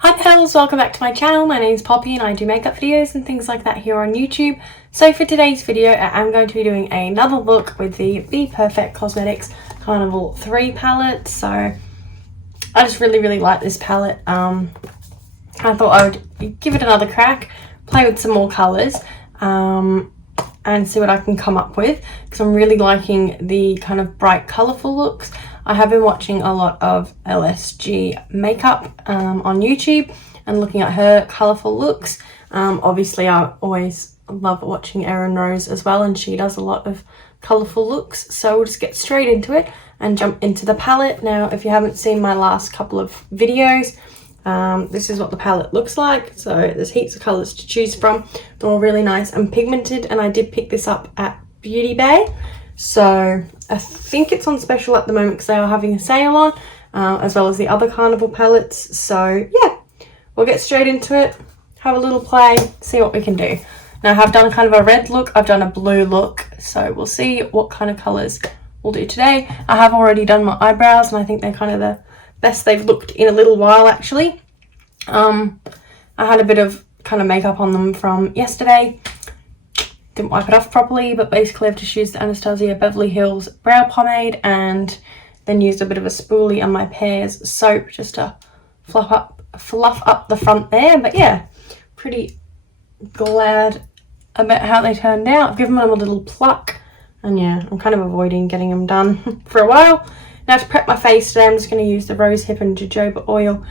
Hi pals, welcome back to my channel. My name is Poppy and I do makeup videos and things like that here on YouTube. So for today's video, I'm going to be doing another look with the Bperfect Cosmetics Carnival 3 palette. So I just really like this palette. I thought I would give it another crack, play with some more colours, and see what I can come up with, because I'm really liking the kind of bright colourful looks. I have been watching a lot of LSG makeup on YouTube and looking at her colourful looks. Obviously I always love watching Erin Rose as well, and she does a lot of colourful looks. So we'll just get straight into it and jump into the palette. Now if you haven't seen my last couple of videos, this is what the palette looks like. So there's heaps of colours to choose from. They're all really nice and pigmented, and I did pick this up at Beauty Bay. So I think it's on special at the moment because they are having a sale on, as well as the other Carnival palettes. So yeah, we'll get straight into it, have a little play, see what we can do. Now I have done kind of a red look, I've done a blue look, so we'll see what kind of colours we'll do today. I have already done my eyebrows and I think they're kind of the best they've looked in a little while actually. I had a bit of kind of makeup on them from yesterday. Didn't wipe it off properly, but basically I've just used the Anastasia Beverly Hills brow pomade and then used a bit of a spoolie on my Pears soap just to fluff up the front there. But yeah, pretty glad about how they turned out. I've given them a little pluck, and yeah, I'm kind of avoiding getting them done for a while. Now to prep my face today, I'm just going to use the rosehip and jojoba oil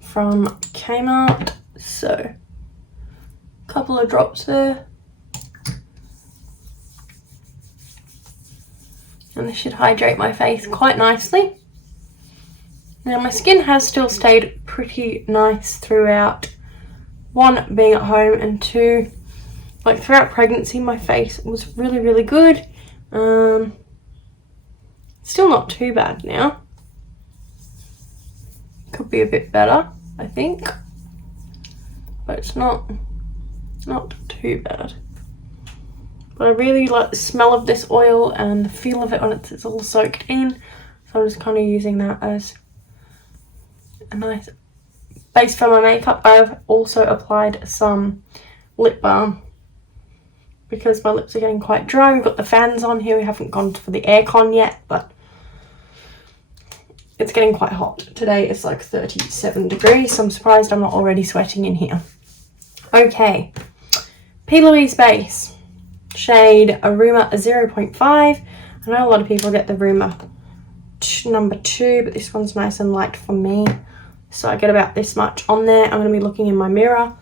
from Kmart. So couple of drops there, and this should hydrate my face quite nicely. Now my skin has still stayed pretty nice throughout, one being at home, and two, like throughout pregnancy my face was really good. Still not too bad now, could be a bit better I think, but it's not too bad. But I really like the smell of this oil and the feel of it when it's all soaked in, so I'm just kind of using that as a nice base for my makeup. I've also applied some lip balm because my lips are getting quite dry. We've got the fans on here, we haven't gone for the aircon yet, but it's getting quite hot. Today it's like 37 degrees, so I'm surprised I'm not already sweating in here. Okay, P. Louise base, shade Aroma 0.5. I know a lot of people get the Aroma number 2, but this one's nice and light for me, so I get about this much on there. I'm going to be looking in my mirror.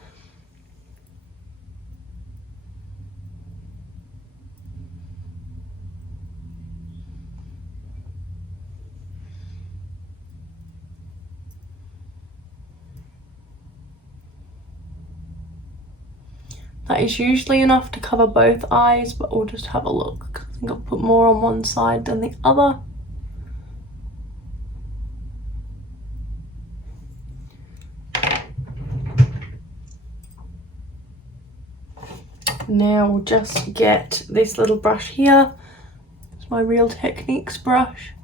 That is usually enough to cover both eyes, but we'll just have a look. I think I'll put more on one side than the other. Now we'll just get this little brush here. It's my Real Techniques brush.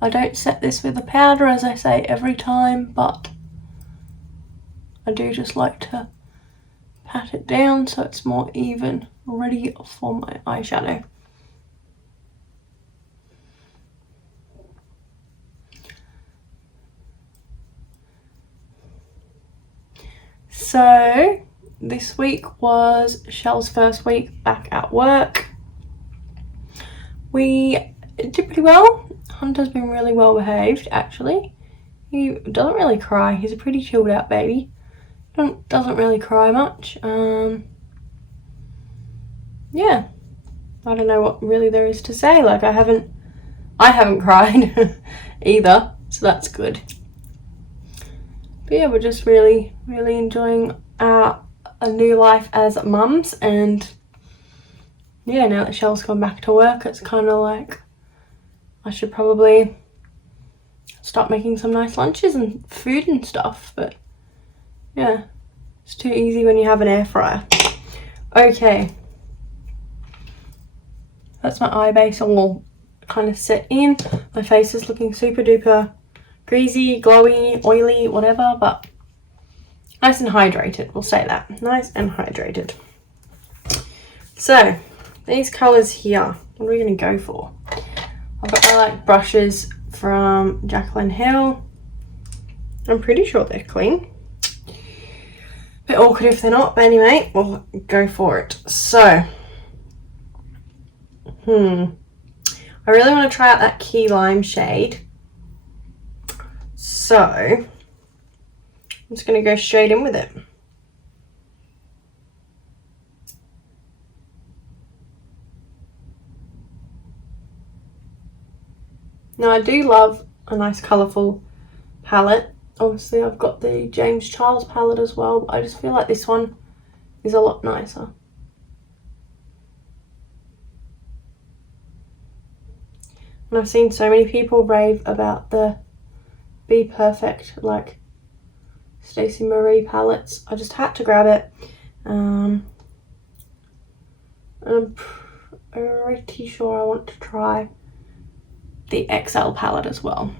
I don't set this with a powder, as I say every time, but I do just like to pat it down so it's more even, ready for my eyeshadow. So this week was Shell's first week back at work. We did pretty well. Hunter's been really well behaved actually. He doesn't really cry, he's a pretty chilled out baby. Doesn't really cry much. Yeah, I don't know what really there is to say. Like I haven't cried either, so that's good. But yeah, we're just really enjoying a new life as mums, and yeah, now that Shell's gone back to work, it's kind of like I should probably start making some nice lunches and food and stuff, but yeah, it's too easy when you have an air fryer. Okay, that's my eye base all kind of set in. My face is looking super duper greasy, glowy, oily, whatever, but nice and hydrated, we'll say that. Nice and hydrated. So, these colours here, what are we going to go for? I've got my like brushes from Jaclyn Hill. I'm pretty sure they're clean. Bit awkward if they're not, but anyway, we'll go for it. So, I really want to try out that key lime shade. So, I'm just going to go straight in with it. Now I do love a nice colourful palette. Obviously I've got the James Charles palette as well, but I just feel like this one is a lot nicer. And I've seen so many people rave about the Bperfect like Stacey Marie palettes. I just had to grab it. I'm pretty sure I want to try the XL palette as well.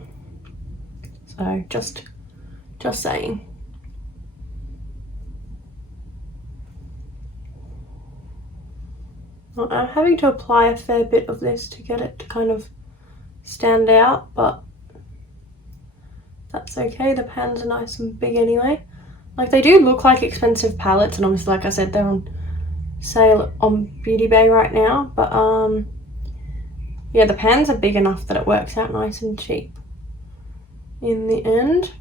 So just saying. Well, I'm having to apply a fair bit of this to get it to kind of stand out, but that's okay. The pans are nice and big anyway. Like, they do look like expensive palettes, and obviously, like I said, they're on sale on Beauty Bay right now, but yeah, the pans are big enough that it works out nice and cheap in the end.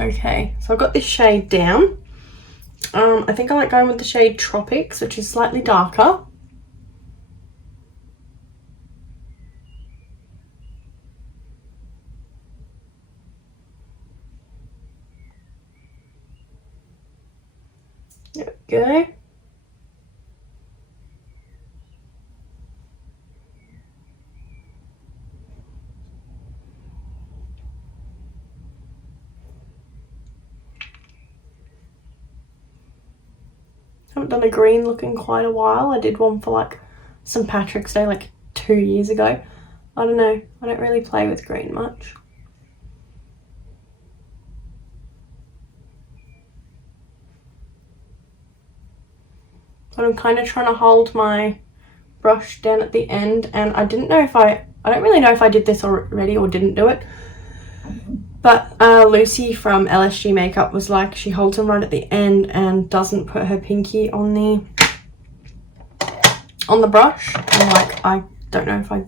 Okay, so I've got this shade down. I think I like going with the shade Tropics, which is slightly darker. There we go. Haven't done a green look in quite a while. I did one for like St. Patrick's Day like 2 years ago. I don't know, I don't really play with green much. But I'm kind of trying to hold my brush down at the end, and I didn't know if I don't really know if I did this already or didn't do it. But Lucy from LSG Makeup was like, she holds them right at the end and doesn't put her pinky on the brush. And like, I don't know if I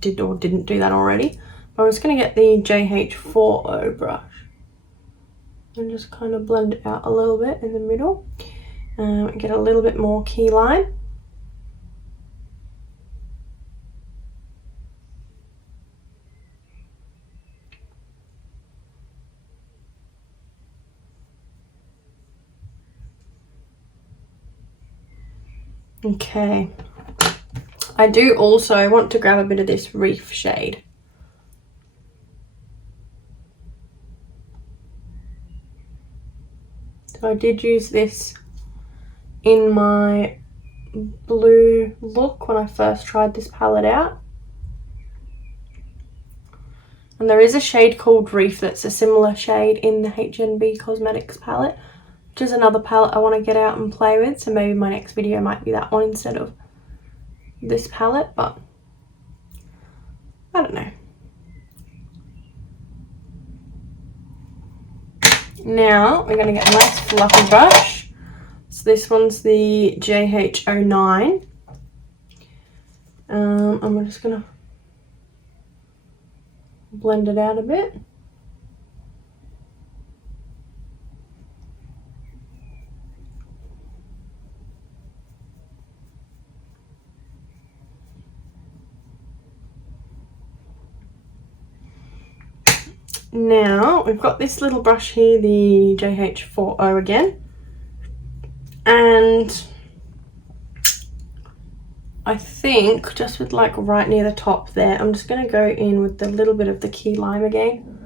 did or didn't do that already. But I'm just going to get the JH40 brush and just kind of blend it out a little bit in the middle. Get a little bit more key lime. Okay, I do also want to grab a bit of this Reef shade. So I did use this in my blue look when I first tried this palette out. And there is a shade called Reef that's a similar shade in the HNB Cosmetics palette, which is another palette I want to get out and play with, so maybe my next video might be that one instead of this palette, but I don't know. Now we're going to get a nice fluffy brush. So this one's the JH09. And we're just going to blend it out a bit. Now we've got this little brush here, the JH40 again, and I think just with like right near the top there, I'm just going to go in with a little bit of the key lime again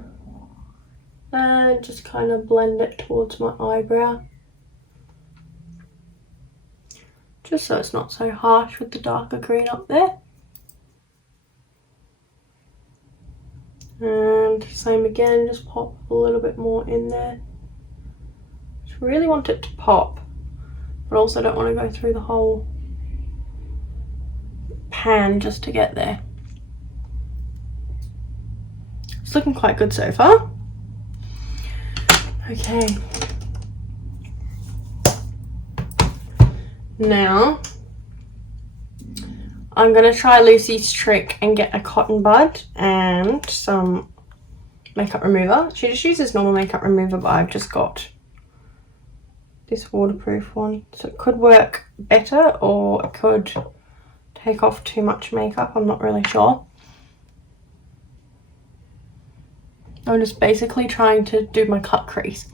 and just kind of blend it towards my eyebrow. just so it's not so harsh with the darker green up there. And same again, just pop a little bit more in there. Just really want it to pop, but also don't want to go through the whole pan just to get there. It's looking quite good so far. Okay. Now, I'm going to try Lucy's trick and get a cotton bud and some makeup remover. She just uses normal makeup remover, but I've just got this waterproof one. So it could work better or it could take off too much makeup. I'm not really sure. I'm just basically trying to do my cut crease.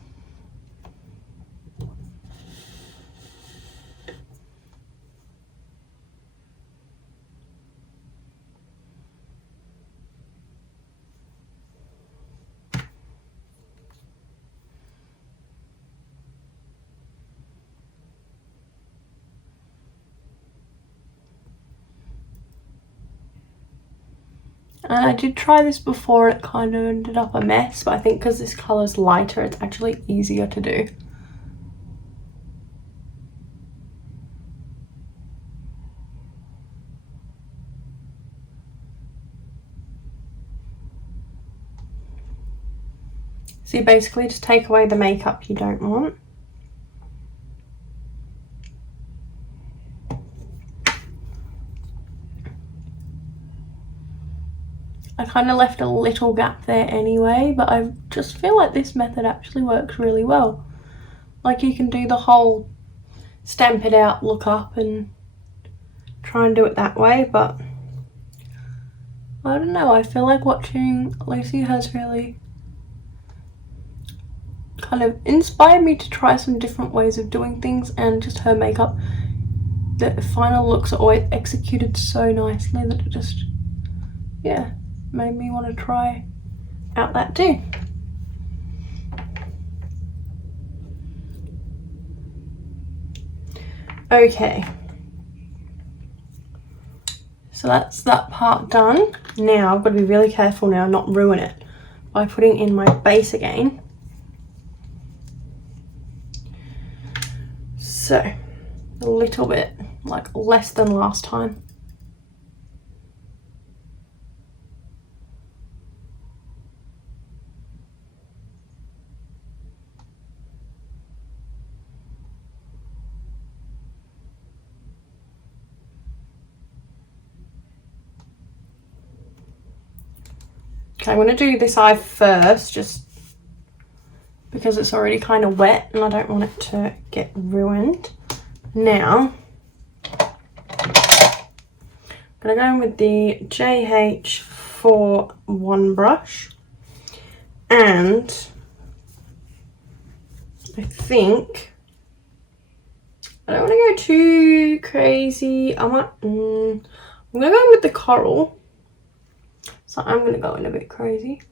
And I did try this before, it kind of ended up a mess, but I think because this colour's lighter, it's actually easier to do. So you basically just take away the makeup you don't want. I kind of left a little gap there anyway, but I just feel like this method actually works really well. Like you can do the whole stamp it out, look up and try and do it that way, but I don't know, I feel like watching Lucy has really kind of inspired me to try some different ways of doing things, and just her makeup, the final looks are always executed so nicely that it just, yeah, made me want to try out that too. Okay, so that's that part done. Now I've got to be really careful now not ruin it by putting in my base again. So a little bit, like less than last time. Okay, I'm going to do this eye first, just because it's already kind of wet and I don't want it to get ruined. Now, I'm going to go in with the JH41 brush, and I think I don't want to go too crazy. I'm going to go in with the coral. So I'm going to go in a bit crazy.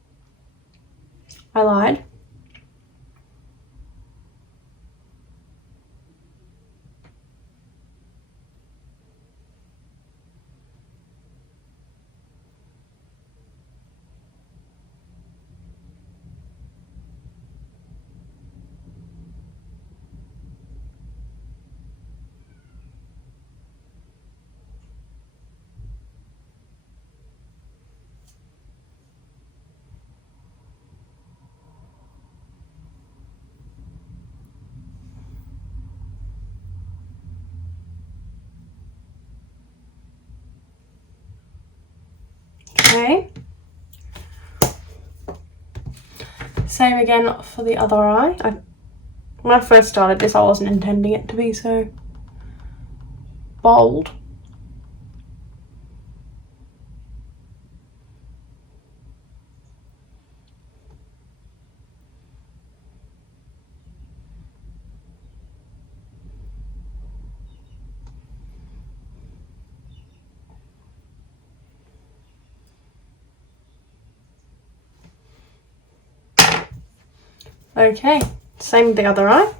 I lied. Okay. Same again for the other eye. When I first started this, I wasn't intending it to be so bold. Okay, same with the other eye.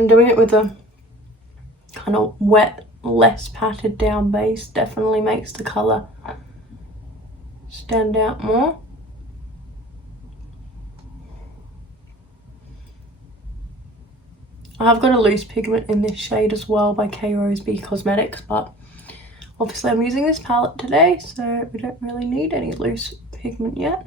And doing it with a kind of wet, less patted down base definitely makes the colour stand out more. I have got a loose pigment in this shade as well by Bperfect, but obviously I'm using this palette today, so we don't really need any loose pigment yet.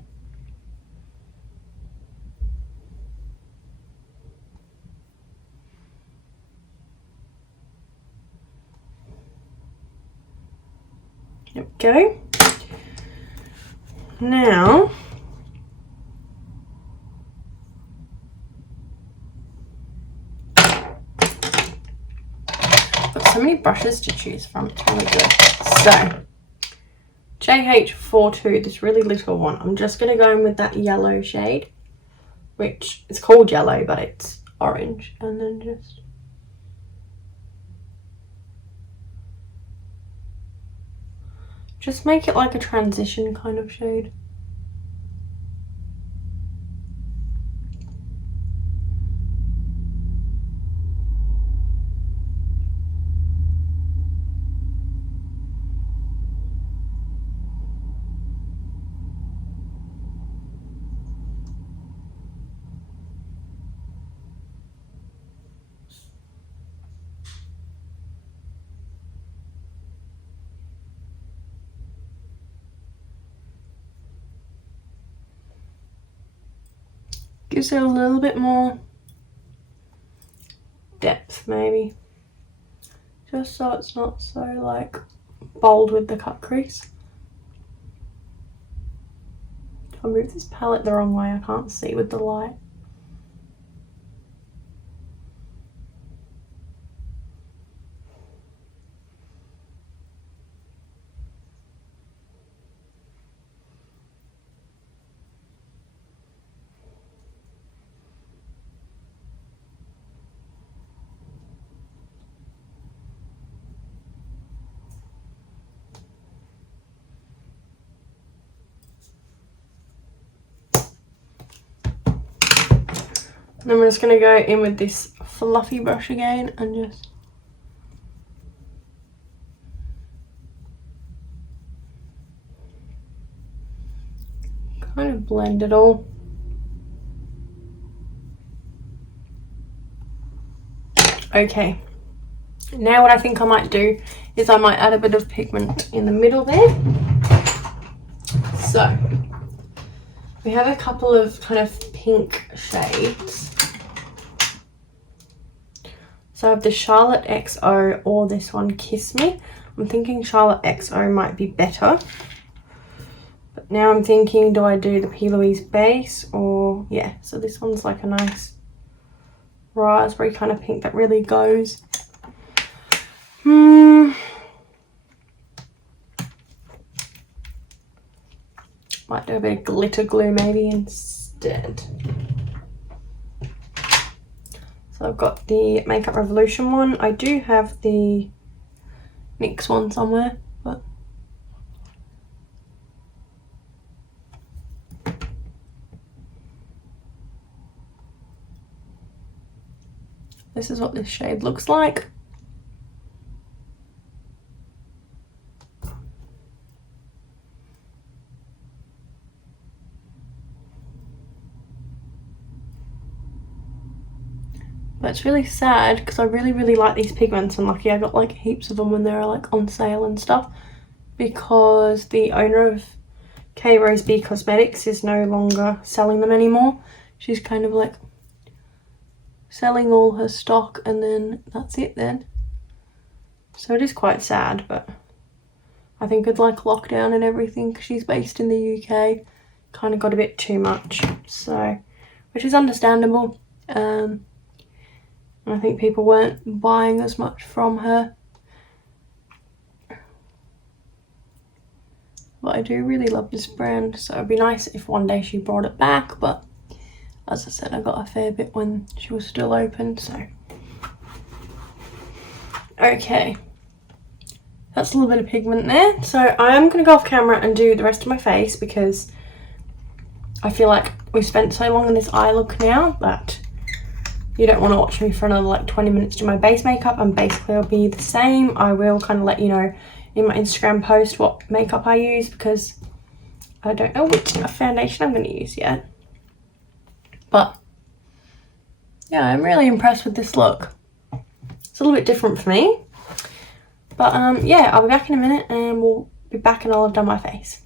There we go. Now, got so many brushes to choose from, it's really good. So, JH42, this really little one, I'm just going to go in with that yellow shade, which is called yellow, but it's orange, and then just make it like a transition kind of shade. Gives it a little bit more depth maybe, just so it's not so like bold with the cut crease. If I move this palette the wrong way, I can't see with the light. And then we're just going to go in with this fluffy brush again and just kind of blend it all. Okay, now what I think I might do is I might add a bit of pigment in the middle there. So, we have a couple of kind of pink shades. So I have the charlottexo or this one, Kiss Me. I'm thinking charlottexo might be better. But now I'm thinking, do I do the P. Louise base or, yeah, so this one's like a nice raspberry kind of pink that really goes. Might do a bit of glitter glue maybe instead. So I've got the Makeup Revolution one. I do have the NYX one somewhere, but this is what this shade looks like. But it's really sad because I really like these pigments, and lucky I got like heaps of them when they were like on sale and stuff, because the owner of Bperfect is no longer selling them anymore. She's kind of like selling all her stock and then that's it then. So it is quite sad, but I think with like lockdown and everything, 'cause she's based in the UK, kind of got a bit too much, so, which is understandable. I think people weren't buying as much from her. But I do really love this brand, so it'd be nice if one day she brought it back, but as I said, I got a fair bit when she was still open, so. Okay. That's a little bit of pigment there. So I am going to go off camera and do the rest of my face because I feel like we've spent so long on this eye look now that you don't want to watch me for another like 20 minutes do my base makeup, and basically it'll be the same. I will kind of let you know in my Instagram post what makeup I use, because I don't know which foundation I'm going to use yet. But yeah, I'm really impressed with this look. It's a little bit different for me. But yeah, I'll be back in a minute and we'll be back and I'll have done my face.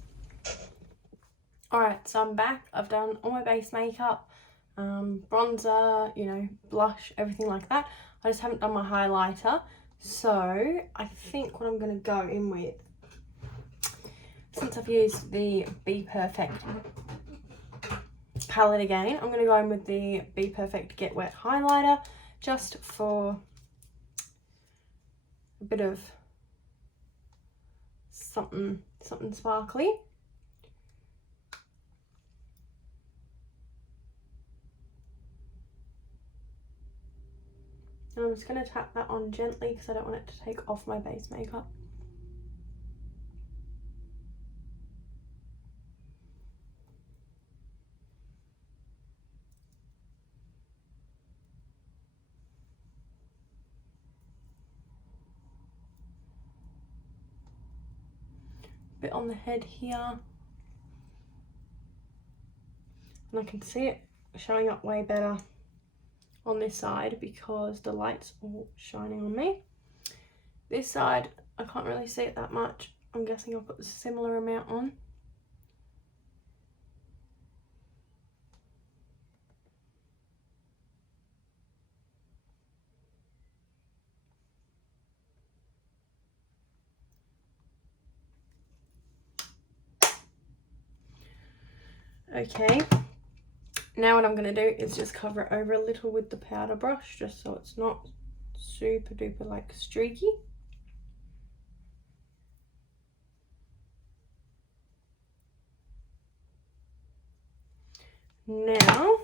Alright, so I'm back. I've done all my base makeup, bronzer, you know, blush, everything like that. I just haven't done my highlighter. So I think what I'm going to go in with, since I've used the Bperfect palette again, I'm going to go in with the Bperfect Get Wet highlighter, just for a bit of something sparkly. And I'm just going to tap that on gently because I don't want it to take off my base makeup. Bit on the head here, and I can see it showing up way better on this side because the light's all shining on me. This side I can't really see it that much. I'm guessing I'll put a similar amount on. Okay, now what I'm going to do is just cover it over a little with the powder brush, just so it's not super duper like streaky. Now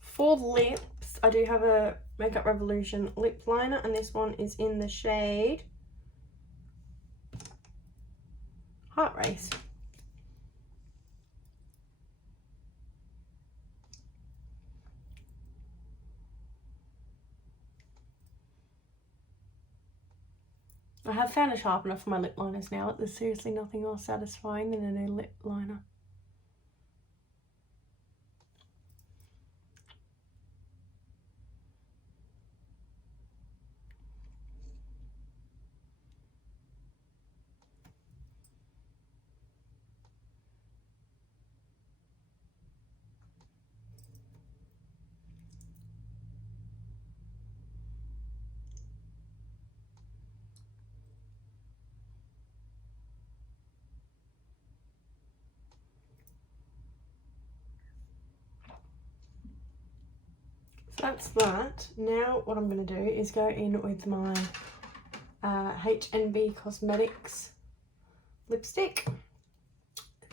for lips, I do have a Makeup Revolution lip liner, and this one is in the shade Heart Race. I have found a sharpener for my lip liners now. There's seriously nothing more satisfying than a new lip liner. That's that. Now what I'm going to do is go in with my hnbcosmetics lipstick.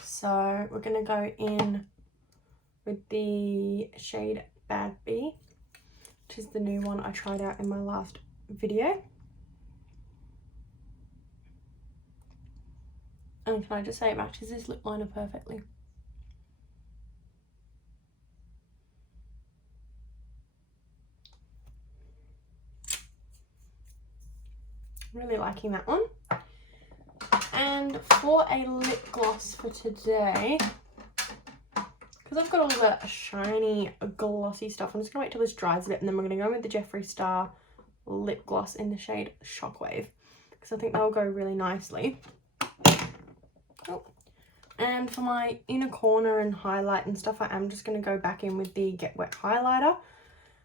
So we're going to go in with the shade Bad Bee, which is the new one I tried out in my last video. And can I just say, it matches this lip liner perfectly. Really liking that one. And for a lip gloss for today, because I've got all the shiny glossy stuff, I'm just gonna wait till this dries a bit, and then we're gonna go with the Jeffree Star lip gloss in the shade Shockwave, because I think that will go really nicely. Oh. And for my inner corner and highlight and stuff, I am just going to go back in with the Get Wet highlighter.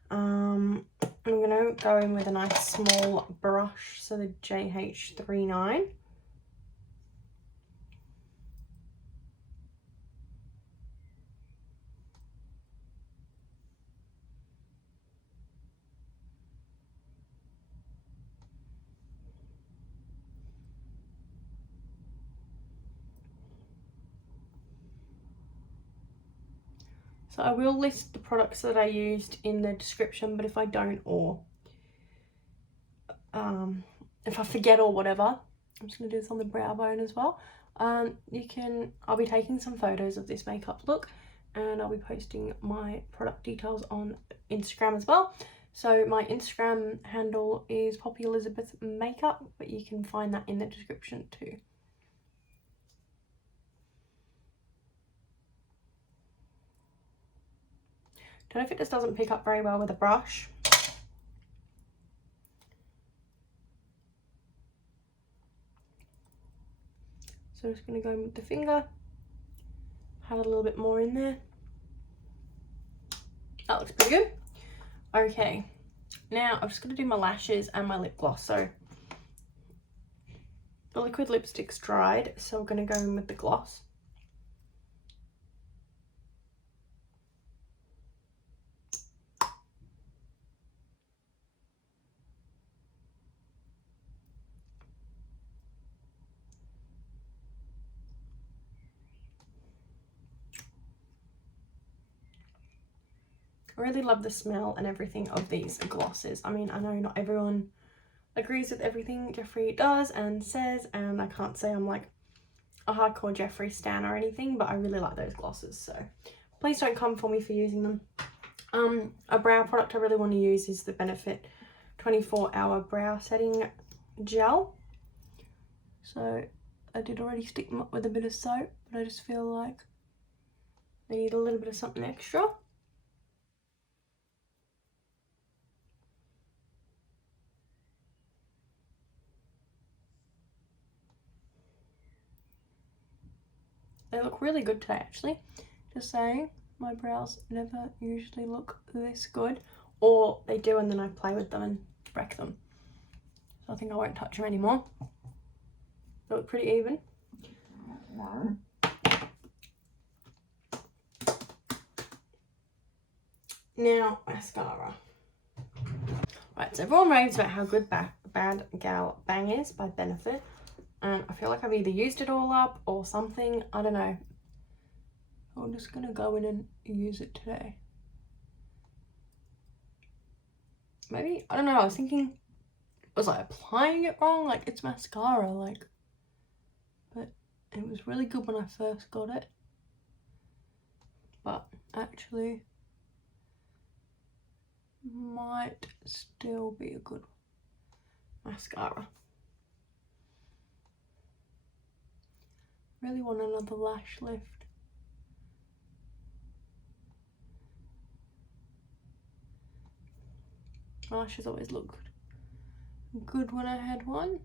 I'm going to go in with a nice small brush, so the JH39. So I will list the products that I used in the description, but if I don't, or if I forget or whatever, I'm just going to do this on the brow bone as well. I'll be taking some photos of this makeup look, and I'll be posting my product details on Instagram as well. So my Instagram handle is Poppy Elizabeth Makeup, but you can find that in the description too. Don't know if it just doesn't pick up very well with a brush. So I'm just going to go in with the finger, add a little bit more in there. That looks pretty good. Okay, now I'm just going to do my lashes and my lip gloss. So the liquid lipstick's dried, so we're going to go in with the gloss. I really love the smell and everything of these glosses. I mean, I know not everyone agrees with everything Jeffree does and says, and I can't say I'm like a hardcore Jeffree stan or anything, but I really like those glosses, so please don't come for me for using them. A brow product I really want to use is the Benefit 24-hour brow setting gel. So I did already stick them up with a bit of soap, but I just feel like I need a little bit of something extra. They look really good today, actually. Just saying, my brows never usually look this good, or they do and then I play with them and wreck them. So I think I won't touch them anymore. They look pretty even. Now, mascara. Right, so everyone raves about how good Bad Gal Bang is by Benefit. And I feel like I've either used it all up or something. I don't know. I'm just going to go in and use it today. Maybe, I don't know, I was thinking, was I applying it wrong? Like, it's mascara, like, but it was really good when I first got it. But actually, might still be a good mascara. Really want another lash lift. My lashes always looked good when I had one.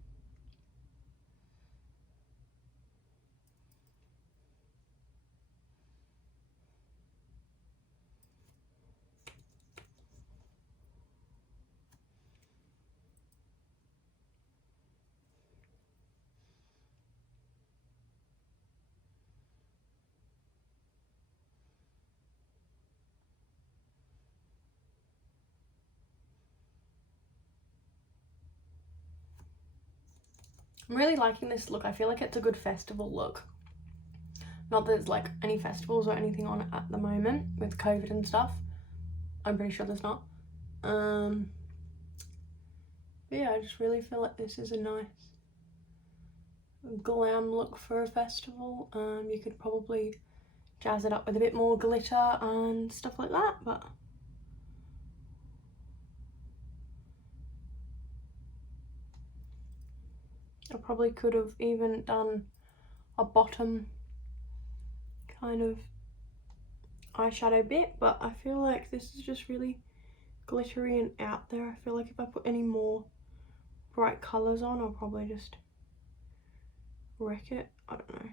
I'm really liking this look. I feel like it's a good festival look. Not that there's like any festivals or anything on at the moment with COVID and stuff. I'm pretty sure there's not. But yeah, I just really feel like this is a nice glam look for a festival. You could probably jazz it up with a bit more glitter and stuff like that, but I probably could have even done a bottom kind of eyeshadow bit, but I feel like this is just really glittery and out there. I feel like if I put any more bright colours on, I'll probably just wreck it. I don't know.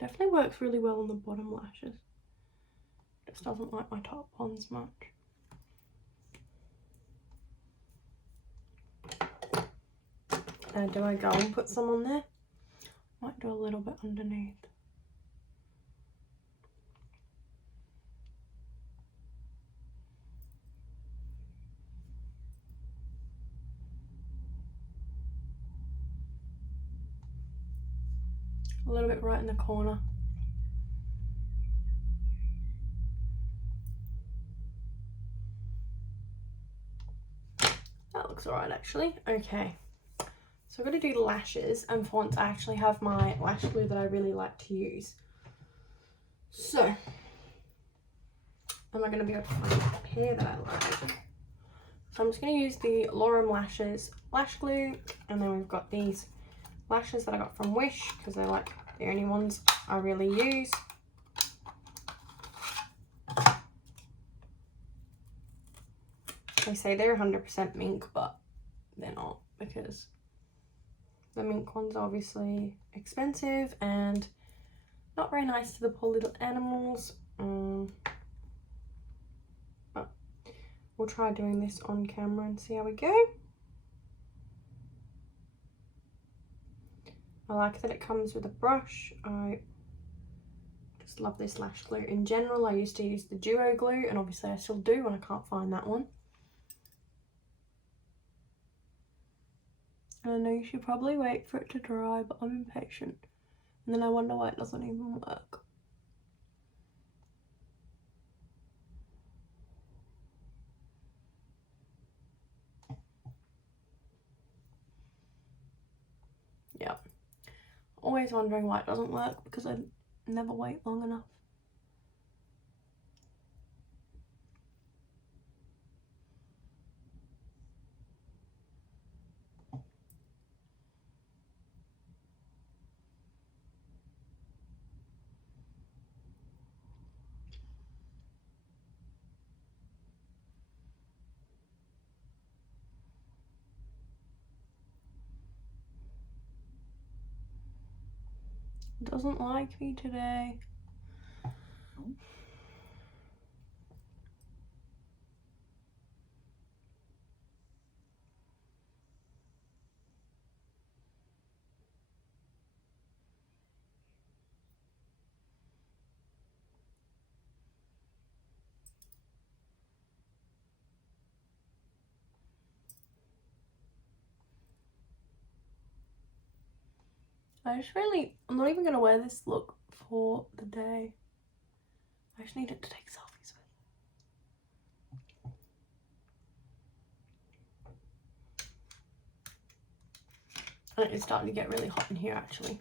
Definitely works really well on the bottom lashes. Just doesn't like my top ones much. Do I go and put some on there? Might do a little bit underneath. A little bit right in the corner. That looks alright actually. Okay. So I'm going to do lashes, and for once I actually have my lash glue that I really like to use. So am I going to be able to find a pair that I like. So I'm just going to use the Lorem Lashes lash glue, and then we've got these lashes that I got from Wish because they're like the only ones I really use. They say they're 100% mink, but they're not, because the mink ones are obviously expensive and not very nice to the poor little animals. But we'll try doing this on camera and see how we go. I like that it comes with a brush. I just love this lash glue in general. I used to use the duo glue, and obviously I still do, and I can't find that one. I know you should probably wait for it to dry, but I'm impatient. And then I wonder why it doesn't even work. Yeah. Always wondering why it doesn't work, because I never wait long enough. It doesn't like me today. I'm not even going to wear this look for the day. I just need it to take selfies with. And it's starting to get really hot in here actually.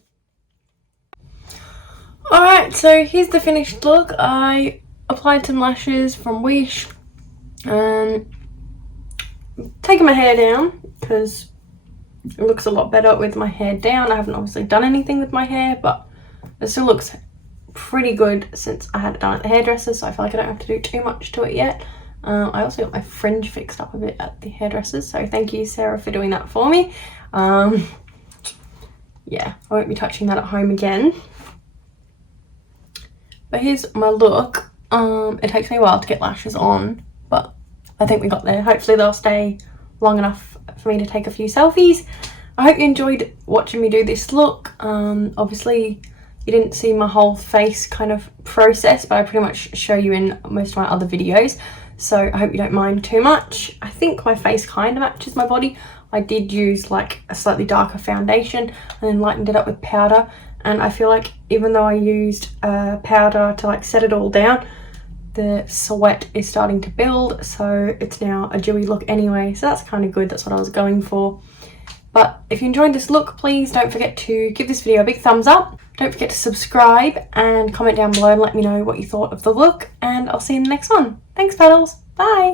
Alright, so here's the finished look. I applied some lashes from Wish and taken my hair down because it looks a lot better with my hair down. I haven't obviously done anything with my hair, but it still looks pretty good since I had it done at the hairdresser, so I feel like I don't have to do too much to it yet. I also got my fringe fixed up a bit at the hairdressers, so thank you, Sarah, for doing that for me. Yeah, I won't be touching that at home again. But here's my look. It takes me a while to get lashes on, but I think we got there. Hopefully they'll stay long enough for me to take a few selfies. I hope you enjoyed watching me do this look. Obviously you didn't see my whole face kind of process, but I pretty much show you in most of my other videos, so I hope you don't mind too much. I think my face kind of matches my body. I did use like a slightly darker foundation and then lightened it up with powder, and I feel like even though I used powder to like set it all down, the sweat is starting to build, so it's now a dewy look anyway, so that's kind of good. That's what I was going for. But if you enjoyed this look, please don't forget to give this video a big thumbs up. Don't forget to subscribe and comment down below and let me know what you thought of the look, and I'll see you in the next one. Thanks, Petals. Bye.